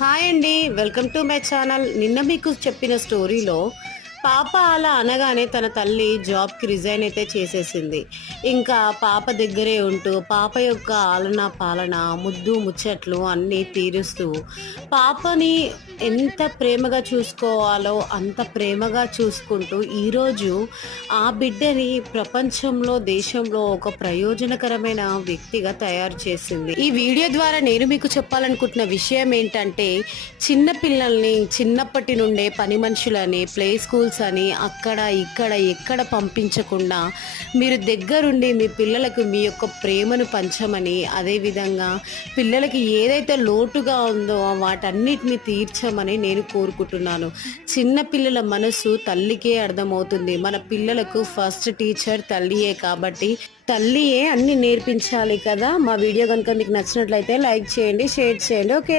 Hi అండి, welcome to my channel. నిన్న మీకు చెప్పిన స్టోరీలో పాప అలా అనగానే తన తల్లి జాబ్కి రిజైన్ అయితే చేసేసింది. ఇంకా పాప దగ్గరే ఉంటూ పాప యొక్క ఆలన పాలన ముద్దు ముచ్చట్లు అన్నీ తీరుస్తూ పాపని ఎంత ప్రేమగా చూసుకోవాలో అంత ప్రేమగా చూసుకుంటూ ఈరోజు ఆ బిడ్డని ప్రపంచంలో దేశంలో ఒక ప్రయోజనకరమైన వ్యక్తిగా తయారు చేసింది. ఈ వీడియో ద్వారా నేను మీకు చెప్పాలనుకుంటున్న విషయం ఏంటంటే, చిన్న పిల్లల్ని చిన్నప్పటి నుండే పని మనుషులని ప్లే స్కూల్స్ అని అక్కడ ఇక్కడ ఎక్కడ పంపించకుండా మీరు దగ్గరుండి మీ పిల్లలకు మీ యొక్క ప్రేమను పంచమని, అదేవిధంగా పిల్లలకి ఏదైతే లోటుగా ఉందో వాటన్నిటిని తీర్చమని నేను కోరుకుంటున్నాను. చిన్న పిల్లల మనసు తల్లికే అర్థమవుతుంది. మన పిల్లలకు ఫస్ట్ టీచర్ తల్లియే కాబట్టి తల్లియే అన్ని నేర్పించాలి కదా. మా వీడియో కనుక మీకు నచ్చినట్లయితే లైక్ చేయండి, షేర్ చేయండి. ఓకే.